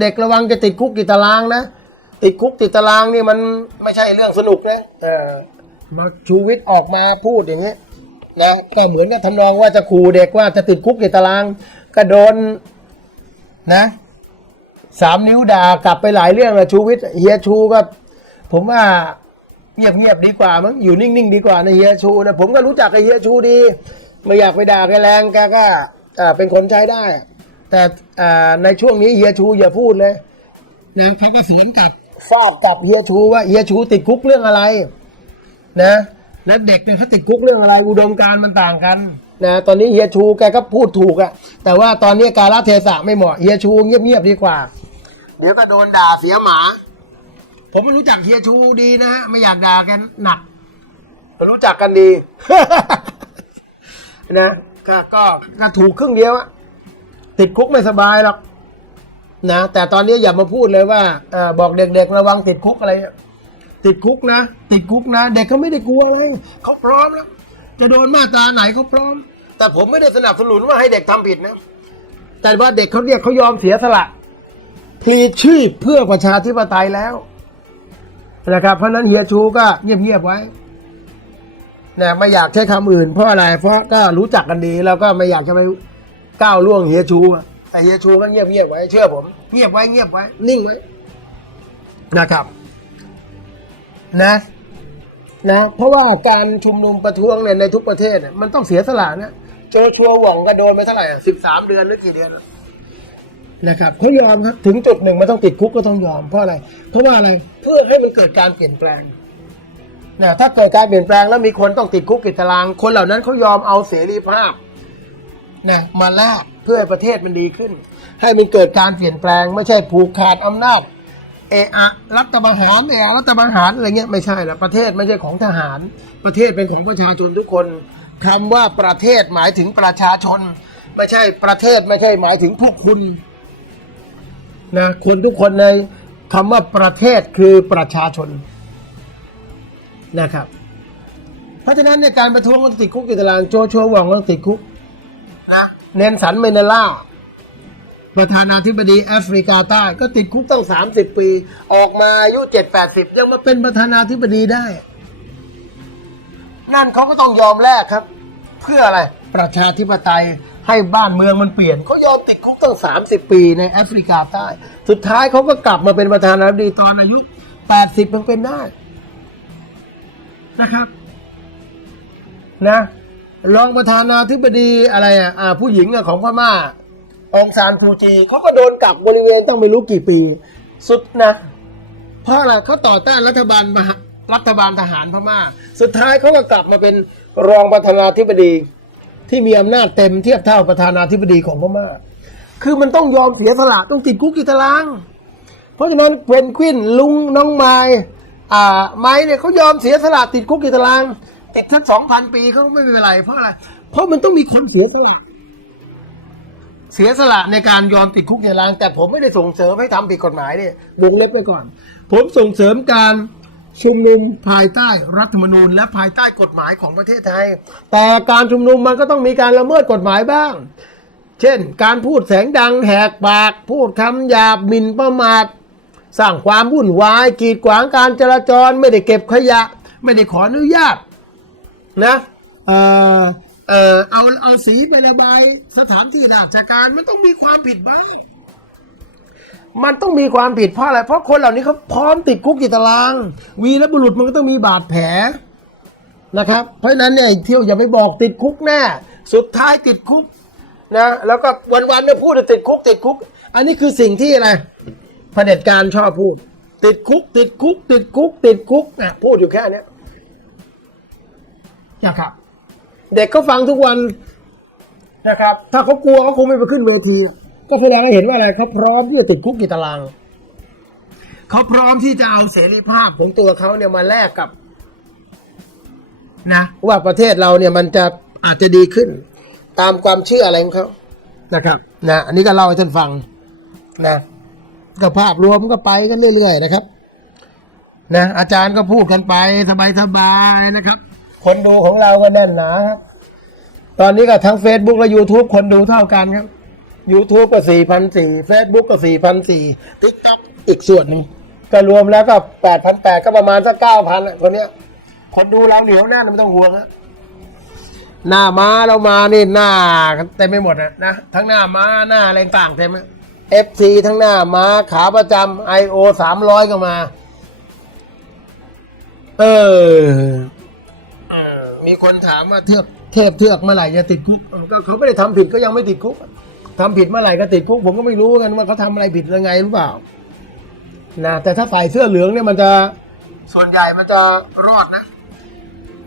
เด็กระวังจะติดคุกติดตารางนะ ติดคุกติดตารางนี่มันไม่ใช่เรื่องสนุกนะเออมาชูวิทย์ออกมาพูดอย่างนี้นะก็เหมือนกับทำนองว่าจะขู่เด็กว่าจะติดคุกติดตาราง ก็โดนนะสามนิ้วด่ากลับไปหลายเรื่องเลยชูวิทย์เฮียชูก็ ผมว่าเงียบๆดีกว่ามั้งอยู่นิ่งๆดีกว่านะเฮียชูนะผมก็รู้จักไอ้เฮียชูดี ไม่อยากไปด่าแกแรงแกก็อ่าเป็นคนใช้ได้ แต่อ่าในช่วงนี้เฮียชูอย่าพูดเลยนะเขาก็สวนกลับฟาดกลับเฮียชูว่าเฮียชูติดคุกเรื่องอะไร นะแล้วเด็กเนี่ยเขาติดคุกเรื่องอะไรอุดมการณ์มันต่างกันนะตอนนี้เฮียชูแกก็พูดถูกอะแต่ว่าตอนนี้การละเทศะไม่เหมาะเฮียชูเงียบๆดีกว่า เดี๋ยวก็โดนด่าเสียหมา ผมไม่รู้จักเฮียชูดีนะฮะไม่อยากด่ากันหนักรู้จักกันดี นะก็ก็ก็ถูกครึ่งเดียวอะ ติดคุกไม่สบายหรอกนะแต่ตอนนี้อย่ามาพูดเลยว่าอบอกเด็กๆระวังติดคุกอะไร ติดคุกนะ ติดคุกนะ เด็กเขาไม่ได้กลัวอะไรเขาพร้อมแล้ว จะโดนมาตราไหนเขาพร้อม แต่ผมไม่ได้สนับสนุนว่าให้เด็กทำผิดนะแต่ว่าเด็กเขาเนี่ยเขายอมเสียสละพลีชีพเพื่อประชาธิปไตยแล้วนะครับเพราะนั้นเฮียชูก็เงียบๆไว้นะไม่อยากใช้คำอื่นเพราะอะไรเพราะก็รู้จักกันดีแล้วก็ไม่อยากจะไป ก้าวล่วงเฮียชูอะแต่เฮียชูก็เงียบๆไว้เชื่อผม เงียบไว้เงียบไว้ นิ่งไว้ นะครับ นะ นะ เพราะว่าการชุมนุมประท้วงเนี่ยในทุกประเทศเนี่ยมันต้องเสียสละนะโจชัวหว่องก็โดนไปเท่าไหร่สิบสามเดือนหรือกี่เดือนอะนะครับเขายอมครับถึงจุดหนึ่งมันต้องติดคุกก็ต้องยอมเพราะอะไร เพราะว่าอะไรเพื่อให้มันเกิดการเปลี่ยนแปลงนะถ้าเกิดการเปลี่ยนแปลงแล้วมีคนต้องติดคุกติดตาราง คนเหล่านั้นเขายอมเอาเสรีภาพ นะมาแลกเพื่อให้ประเทศมันดีขึ้น ให้มันเกิดการเปลี่ยนแปลง ไม่ใช่ผูกขาดอำนาจเอะอะรัฐประหารเอะอะรัฐประหารอะไรเงี้ยไม่ใช่ละประเทศไม่ใช่ของทหาร ประเทศเป็นของประชาชนทุกคนคำว่าประเทศหมายถึงประชาชน ไม่ใช่ประเทศไม่ใช่หมายถึงพวกคุณนะคนทุกคนในคำว่าประเทศคือประชาชนนะครับ เพราะฉะนั้นในยการประท้วงต้องติดคุกติดตารางโจชัวหว่องต้องติดคุก นะเนนสันเมนเดลาประธานาธิบดีแอฟริกาใต้ก็ติดคุกตั้ง 30 ปี ออกมาอายุ7-80ยังมาเป็นประธานาธิบดีได้ นั่นเขาก็ต้องยอมแลกครับ เพื่ออะไรประชาธิปไตยให้บ้านเมืองมันเปลี่ยนเขายอมติดคุกตั้ง 30 ปีในแอฟริกาใต้ สุดท้ายเขาก็กลับมาเป็นประธานาธิบดีตอนอายุ 80มันเป็นได้นะครับ นะ รองประธานาธิบดีอะไรอะอ่าผู้หญิงอะของพม่าองซานทูจีเขาก็โดนกักบริเวณต้องไม่รู้กี่ปี สุดนะ เพราะอะไรเขาต่อต้านรัฐบาลมหารัฐบาลทหารพม่า สุดท้ายเขาก็กลับมาเป็นรองประธานาธิบดี ที่มีอำนาจเต็มเทียบเท่าประธานาธิบดีของพม่า คือมันต้องยอมเสียสละต้องติดคุกติดตาราง เพราะฉะนั้นเพนกวินลุงน้องไม้อ่าไม้เนี่ยเขายอมเสียสละติดคุกติดตาราง ติดทั้งสองพันปีเขาไม่เป็นไรเพราะอะไร เพราะมันต้องมีคนเสียสละ เสียสละในการยอมติดคุกติดตาราง แต่ผมไม่ได้ส่งเสริมให้ทำผิดกฎหมายเนี่ยวงเล็บไปก่อน ผมส่งเสริมการชุมนุมภายใต้รัฐธรรมนูญ และภายใต้กฎหมายของประเทศไทย แต่การชุมนุมมันก็ต้องมีการละเมิดกฎหมายบ้าง เช่น การพูดแสงดังแหกปาก พูดคำหยาบหมิ่นประมาทสร้างความวุ่นวายกีดขวางการจราจร ไม่ได้เก็บขยะ ไม่ได้ขออนุญาต นะเออเออเอาเอาสีไประบายสถานที่ราชการมันต้องมีความผิดไหมมันต้องมีความผิดเพราะอะไร เพราะคนเหล่านี้เขาพร้อมติดคุกติดตาราง วีรบุรุษมันก็ต้องมีบาดแผลนะครับ เพราะฉะนั้นเนี่ยไอ้เที่ยวอย่าไปบอกติดคุกแน่สุดท้ายติดคุกนะแล้วก็วันๆเนี่ยพูดแต่ติดคุกติดคุก อันนี้คือสิ่งที่อะไรเผด็จการชอบพูด ติดคุก ติดคุก ติดคุก ติดคุกนะพูดอยู่แค่เนี้ย นะครับ เด็กเขาฟังทุกวันนะครับ ถ้าเขากลัวเขาคงไม่ไปขึ้นเวทีหรอกก็แสดงให้เห็นว่าอะไรเขาพร้อมที่จะติดคุกกี่ตารางเขาพร้อมที่จะเอาเสรีภาพของตัวเขาเนี่ยมาแลกกับ นะว่าประเทศเราเนี่ยมันจะอาจจะดีขึ้น ตามความเชื่ออะไรของเขานะครับ นะ อันนี้ก็เล่าให้ท่านฟังนะก็ภาพรวมก็ไปกันเรื่อย ๆ นะครับ นะอาจารย์ก็พูดกันไปสบายๆนะครับ คนดูของเราก็แน่นหนาครับ ตอนนี้ก็ทั้ง Facebook และ YouTube คนดูเท่ากันครับ YouTube ก็สี่พันสี่เฟซบุ๊กก็สี่พันสี่ทิกต็อกอีกส่วนหนึ่งก็รวมแล้วก็แปดพันแปดก็ประมาณสักเก้าพันคนเนี้ย คนดูเราเหนียวแน่นไม่ต้องห่วงอะหน้าม้าเรามานี่หน้าเต็มไปหมดอะนะทั้งหน้าม้าหน้าอะไรต่างเต็มเอฟซีทั้งหน้าม้าขาประจำไอโอสามร้อยก็มา เออ มีคนถามว่าเทือกเทพเทือกเมื่อไหร่จะติดคุกก็เขาไม่ได้ทำผิดก็ยังไม่ติดคุกทำผิดเมื่อไหร่ก็ติดคุกผมก็ไม่รู้กันว่าเขาทำอะไรผิดยังไงหรือเปล่านะแต่ถ้าใส่เสื้อเหลืองเนี่ยมันจะส่วนใหญ่มันจะรอดนะ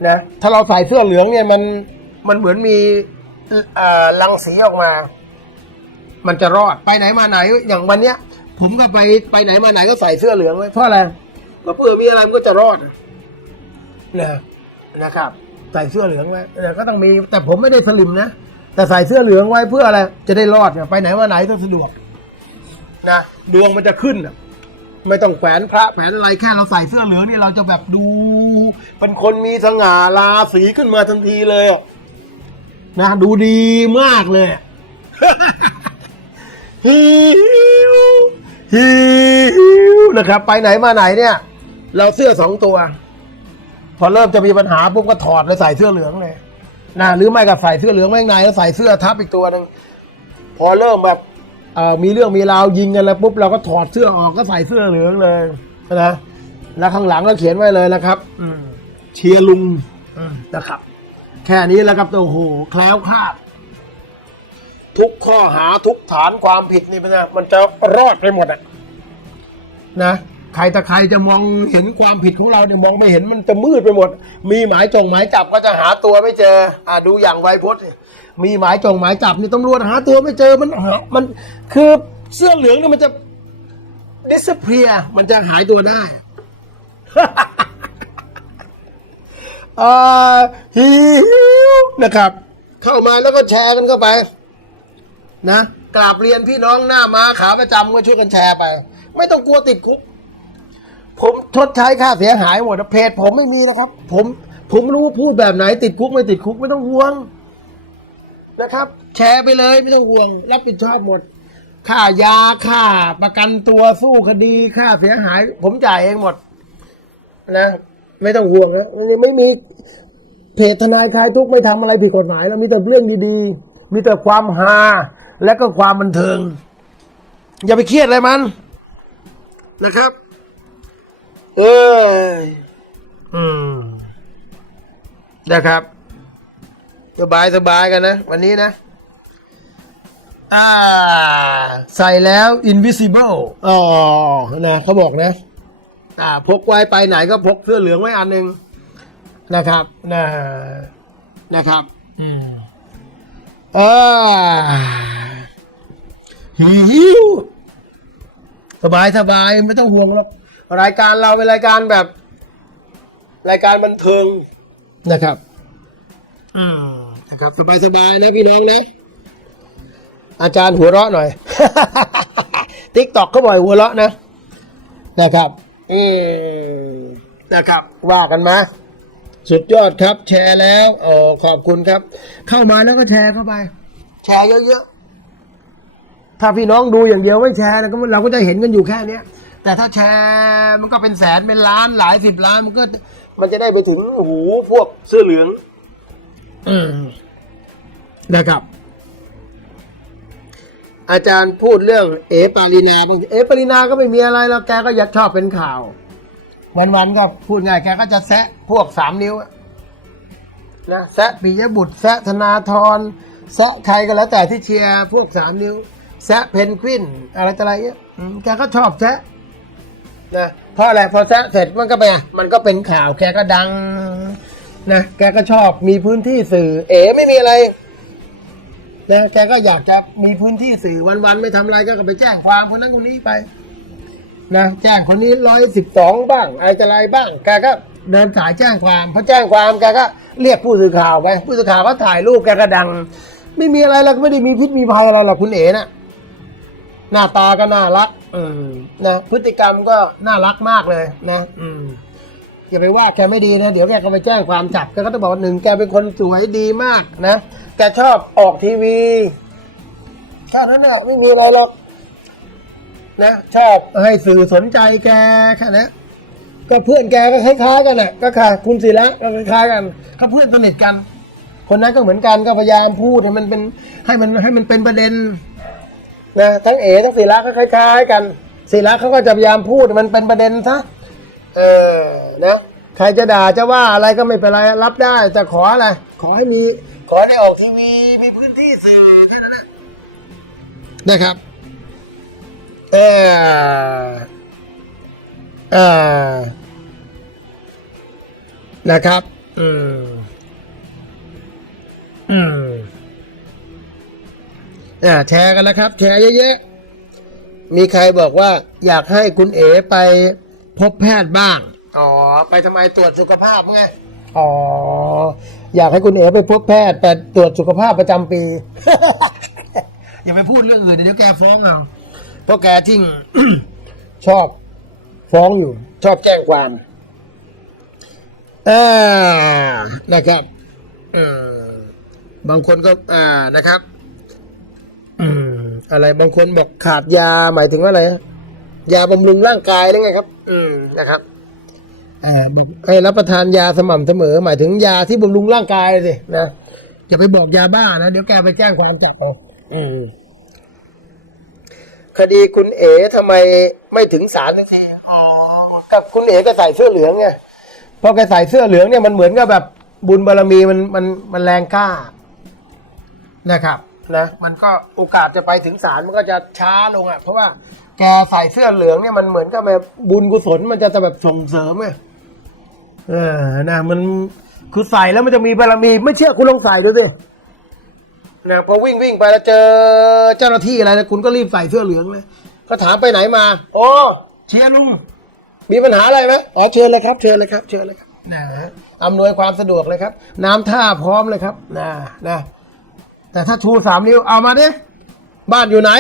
นะถ้าเราใส่เสื้อเหลืองเนี่ยมันมันเหมือนมีเอ่อรังสีออกมา มันจะรอดไปไหนมาไหน อย่างวันเนี้ย ผมก็ไปไปไหนมาไหนก็ใส่เสื้อเหลืองไว้เพราะอะไรก็เพื่อมีอะไรมันก็จะรอดนะ นะครับ ใส่เสื้อเหลืองไว้แต่ก็ต้องมีแต่ผมไม่ได้สลิมนะ แต่ใส่เสื้อเหลืองไว้เพื่ออะไร จะได้รอดเนี่ยไปไหนมาไหนต้องสะดวกนะดวงมันจะขึ้นไม่ต้องแขวนพระแขวนอะไรแค่เราใส่เสื้อเหลืองนี่เราจะแบบดู เป็นคนมีสง่าราศีขึ้นมาทันทีเลยนะดูดีมากเลยฮิวฮิวนะครับ ไปไหนมาไหนเนี่ย เราเสื้อสองตัว อเริ่มจะมีปัญหาปุ๊บก็ถอดแล้วใส่เสื้อเหลืองเลยนะหรือไม่ก็ใส่เสื้อเหลืองไว้ข้างในแล้วใส่เสื้อทับอีกตัวหนึ่งพอเริ่มแบบเอ่อมีเรื่องมีราวยิงกันแล้วปุ๊บเราก็ถอดเสื้อออกก็ใส่เสื้อเหลืองเลยนะแล้วข้างหลังก็เขียนไว้เลยนะครับอืมเชียร์ลุงอืมนะครับ แค่นี้แล้วครับโอ้โหแคล้วคลาด ทุกข้อหาทุกฐานความผิดนี่มันจะมันจะรอดไปหมดอะนะ ใครแต่ใครจะมองเห็นความผิดของเราเนี่ยมองไม่เห็นมันจะมืดไปหมด มีหมายจงหมายจับก็จะหาตัวไม่เจออ่าดูอย่างไวพจน์มีหมายจงหมายจับนี่ตำรวจหาตัวไม่เจอมันหามันคือเสื้อเหลืองเนี่ยมันจะ disappear มันจะหายตัวได้อ่าฮิวนะครับ เข้ามาแล้วก็แชร์กันเข้าไป นะกราบเรียนพี่น้องหน้ามาขาประจำก็ช่วยกันแชร์ไป ไม่ต้องกลัวติดคุก ผมชดใช้ค่าเสียหายหมดนะเพจผมไม่มีนะครับ ผมผมรู้พูดแบบไหนติดคุกไม่ติดคุกไม่ต้องห่วงนะครับ แชร์ไปเลยไม่ต้องห่วง รับผิดชอบหมด ค่ายาค่า ประกันตัวสู้คดีค่าเสียหาย ผมจ่ายเองหมด นะ ไม่ต้องห่วงนะไม่มีเพจทนายคลายทุกไม่ทำอะไรผิดกฎหมายแล้วมีแต่เรื่องดีๆ มีแต่ความฮาและก็ความบันเทิง อย่าไปเครียดอะไรมันนะครับ เอออืมนะครับ สบายสบายกันนะ วันนี้นะ อ่า ใส่แล้ว invisible อ๋อนะเขาบอกนะ อ่า พกไว้ไปไหนก็พกเสื้อเหลืองไว้อันหนึ่งนะครับนะนะครับ อืมอ่าหิวสบายสบายไม่ต้องห่วงหรอก รายการเราเป็นรายการแบบ รายการบันเทิงนะครับอืมนะครับ สบายสบายนะพี่น้องนะ อาจารย์หัวเราะหน่อย ติ๊กตอกเขาบ่อยหัวเราะนะ นะครับอืมนะครับ ว่ากันมาสุดยอดครับ แชร์แล้วอ๋อขอบคุณครับ เข้ามาแล้วก็แชร์เข้าไป แชร์เยอะๆถ้าพี่น้องดูอย่างเดียวไม่แชร์นะก็เราก็จะเห็นกันอยู่แค่เนี้ย แต่ถ้าแชร์มันก็เป็นแสนเป็นล้านหลายสิบล้านมันก็มันจะได้ไปถึงหูพวกเสื้อเหลืองอืมนะครับ อาจารย์พูดเรื่อง เอปารินาบางทีเอปารินาก็ไม่มีอะไรแล้วแกก็อยากชอบเป็นข่าว วันๆก็พูดง่ายแกก็จะแซะพวกสามนิ้วอะนะแซะปิยบุตรแซะธนาธรแซะใครก็แล้วแต่ที่เชียร์พวกสามนิ้วแซะเพนกวินอะไรต่ออะไรเงี้ยอืมแกก็ชอบแซะ นะเพราะอะไรพอแซะเสร็จมันก็ไปมันก็เป็นข่าวแกก็ดังนะแกก็ชอบมีพื้นที่สื่อ เอ๋ไม่มีอะไรนะแกก็อยากจะมีพื้นที่สื่อวันๆไม่ทำอะไรก็ไปแจ้งความคนนั้นคนนี้ไปนะแจ้งคนนี้ร้อยสิบสองบ้างอะไรจะอะไรบ้าง แกก็เดินสายแจ้งความพอแจ้งความแกก็เรียกผู้สื่อข่าวไปผู้สื่อข่าวก็ถ่ายรูปแกก็ดัง ไม่มีอะไรหรอกไม่ได้มีพิษมีภัยอะไรหรอกคุณเอ๋น่ะ หน้าตาก็น่ารัก อืมนะพฤติกรรมก็น่ารักมากเลยนะ อืมอย่าไปว่าแกไม่ดีนะ เดี๋ยวแกก็ไปแจ้งความจับแกก็ต้องบอกว่าหนึ่งแกเป็นคนสวยดีมากนะแกชอบออกทีวีแค่นั้นน่ะไม่มีอะไรหรอกนะ ชอบให้สื่อสนใจแกแค่นั้นก็เพื่อนแกก็คล้ายๆกันแหละก็ค่ะ คุณศิระก็คล้ายๆกันก็เพื่อนสนิทกัน คนนั้นก็เหมือนกันก็พยายามพูดให้มันเป็นให้มันให้มันเป็นประเด็น นะทั้งเอทั้งศิระก็คล้ายๆ กันศิระเขาก็จะพยายามพูดมันเป็นประเด็นซะเออนะใครจะด่าจะว่าอะไรก็ไม่เป็นไรรับได้จะขออะไรขอให้มี ขอได้ออกทีวีมีพื้นที่สื่อแค่นั้นนะนะครับเออเออนะครับ อืมอืม อ่าแชร์กันนะครับ แชร์เยอะๆ มีใครบอกว่าอยากให้คุณเอ๋ไปพบแพทย์บ้าง อ๋อ ไปทำไมตรวจสุขภาพไง อ๋อ อยากให้คุณเอ๋ไปพบแพทย์ไปตรวจสุขภาพประจำปี อย่าไปพูดเรื่องอื่นเดี๋ยวแกฟ้องเอาเพราะแกทิ้ง ชอบฟ้องอยู่ ชอบแจ้งความอ่านะครับอืมบางคนก็อ่านะครับอืม อะไรบางคนบอกขาดยาหมายถึงว่าอะไรฮะยาบำรุงร่างกายหรือไงครับ อืมนะครับอ่าบอกให้รับประทานยาสม่ำเสมอ หมายถึงยาที่บำรุงร่างกายสินะอย่าไปบอกยาบ้านะเดี๋ยวแกไปแจ้งความจับเอาอืมคดีคุณเอ๋ทำไมไม่ถึงศาลสักทีอ๋อกับคุณเอ๋ก็ใส่เสื้อเหลืองไงพอแกใส่เสื้อเหลืองเนี่ยมันเหมือนกับแบบบุญบารมีมันมันมันแรงกล้านะครับ นะมันก็โอกาสจะไปถึงศาลมันก็จะช้าลงอะ เพราะว่าแกใส่เสื้อเหลืองเนี่ยมันเหมือนกับแบบบุญกุศลมันจะแบบส่งเสริมไงเออนะมันคือใส่แล้วมันจะมีบารมี ไม่เชื่อคุณลองใส่ดูสินะพอวิ่งวิ่งไปแล้วเจอเจ้าหน้าที่อะไรนะคุณก็รีบใส่เสื้อเหลืองเลยก็ถามไปไหนมาโอ้เชียร์ลุงมีปัญหาอะไรไหมอ๋อเชิญเลยครับ เชิญเลยครับ เชิญเลยครับนะอำนวยความสะดวกเลยครับ น้ำท่าพร้อมเลยครับนะนะ แต่ถ้าชูสามนิ้วเอามาดิบ้านอยู่ไหน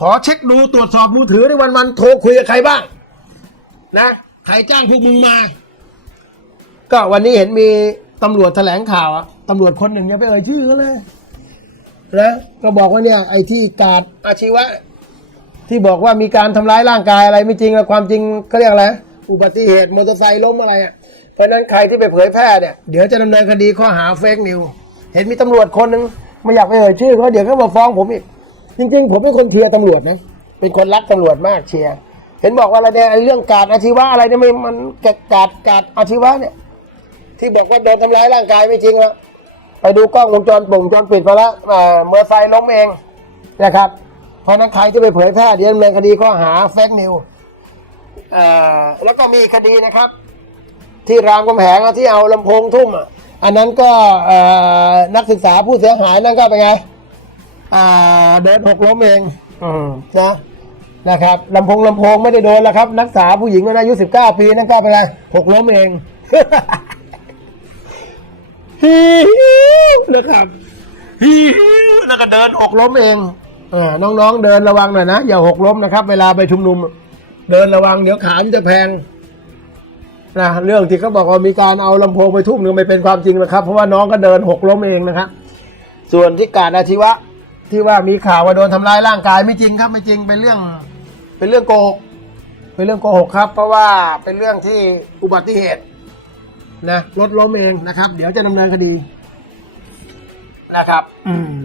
ขอเช็คดูตรวจสอบมือถือในวันวันโทรคุยกับใครบ้าง นะใครจ้างพวกมึงมา ก็วันนี้เห็นมีตำรวจแถลงข่าวอะตำรวจคนหนึ่งอย่าไปเอ่ยชื่อเขาเลยนะก็บอกว่าเนี่ยไอ้ที่กาดอาชีวะ ที่บอกว่ามีการทำร้ายร่างกายอะไรไม่จริงอะความจริงเขาเรียกอะไรอุบัติเหตุมอเตอร์ไซค์ล้มอะไรอะเพราะฉะนั้นใครที่ไปเผยแพร่เนี่ยเดี๋ยวจะดำเนินคดีข้อหาเฟกนิวเห็นมีตำรวจคนหนึ่ง ไม่อยากไปเอ่ยชื่อเขาเดี๋ยวเขามาฟ้องผมอีก จริง ๆ ผมเป็นคนเชียร์ตำรวจนะ เป็นคนรักตำรวจมากเชียร์เห็นบอกว่าอะไรเนี่ยไอ้เรื่องการอาชีวะอะไรเนี่ยไม่มันกาดกาดกาดอาชีวะเนี่ย ที่บอกว่าโดนทำร้ายร่างกายไม่จริงแล้วไปดูกล้องวงจรปุ่งจรปิดมาแล้วอ่าเมื่อไซล้มเองนะครับ เพราะนั้นใครที่ไปเผยแพร่เดี๋ยวดำเนินคดีข้อหาเฟกนิวแล้วก็มีคดีนะครับ ที่รามคำแหงที่เอาลำโพงทุ่มอะ อันนั้นก็เอ่อนักศึกษาผู้เสียหายนั่นก็เป็นไงอ่าเดินหกล้มเองอืมนะนะครับลำโพงลำโพงไม่ได้โดนแล้วครับ นักศึกษาผู้หญิงอายุสิบเก้าปีนั่นก็เป็นไงหกล้มเองฮิวนะครับฮิวแล้วก็เดินหกล้มเองเออน้องๆเดินระวังหน่อยนะอย่าหกล้มนะครับ เวลาไปชุมนุม เดินระวังเดี๋ยวขามันจะแพง นะเรื่องที่เขาบอกว่ามีการเอาลำโพงไปทุ่มหนึ่งไม่เป็นความจริงนะครับ เพราะว่าน้องก็เดินหกล้มเองนะครับ ส่วนที่กาดอาชีวะที่ว่ามีข่าวว่าโดนทำร้ายร่างกายไม่จริงครับ ไม่จริงเป็นเรื่องเป็นเรื่องโกหกเป็นเรื่องโกหกครับ เพราะว่าเป็นเรื่องที่อุบัติเหตุนะรถล้มเองนะครับ เดี๋ยวจะดำเนินคดีนะครับ อืม